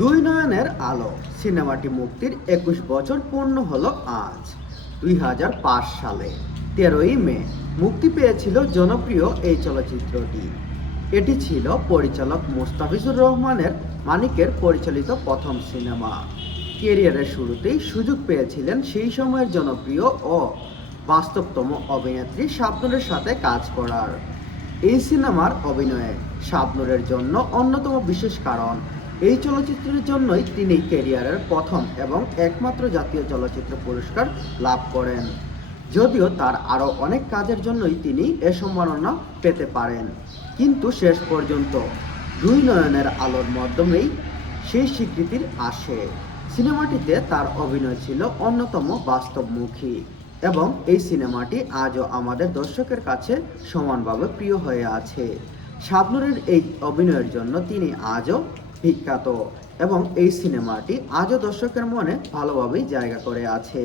দুই নয়নের আলো সিনেমাটি মুক্তির ২১ বছর পূর্ণ হলো আজ ২০০৫ সালে ১৩ই মে মুক্তি পেয়েছিল জনপ্রিয় এই চলচ্চিত্রটি। এটি ছিল পরিচালক মোস্তাফিজুর রহমানের মানিকের পরিচালিত প্রথম সিনেমা। ক্যারিয়ারের শুরুতেই সুযোগ পেয়েছিলেন সেই সময়ের জনপ্রিয় ও বাস্তবতম অভিনেত্রী শাবনূরের সাথে কাজ করার। এই সিনেমার অভিনয়ে শাবনূরের জন্য অন্যতম বিশেষ কারণ এই চলচ্চিত্রের জন্যই তিনি ক্যারিয়ারের প্রথম এবং একমাত্র জাতীয় চলচ্চিত্র পুরস্কার লাভ করেন। যদিও তার আরও অনেক কাজের জন্যই তিনি এ সম্মাননা পেতে পারেন, কিন্তু শেষ পর্যন্ত দুই নয়নের আলোর মাধ্যমেই সেই স্বীকৃতির আসে। সিনেমাটিতে তার অভিনয় ছিল অন্যতম বাস্তবমুখী এবং এই সিনেমাটি আজও আমাদের দর্শকের কাছে সমানভাবে প্রিয় হয়ে আছে। শাবনূরের এই অভিনয়ের জন্য তিনি আজও বিখ্যাত এবং এই সিনেমাটি আজও দর্শকের মনে ভালোভাবেই জায়গা করে আছে।